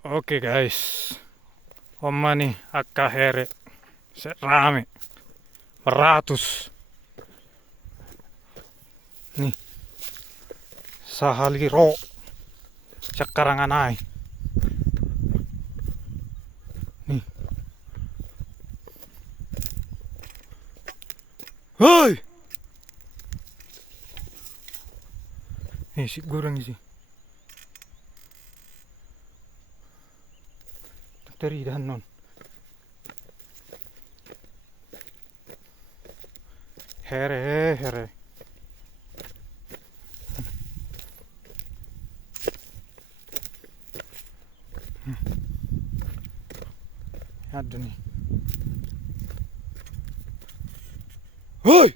Oke guys, homma nih akka here rame beratus nih sahaliro cakaranganai nih. Hoi, nih si goreng sih dari dan non here ada nih. Hoi,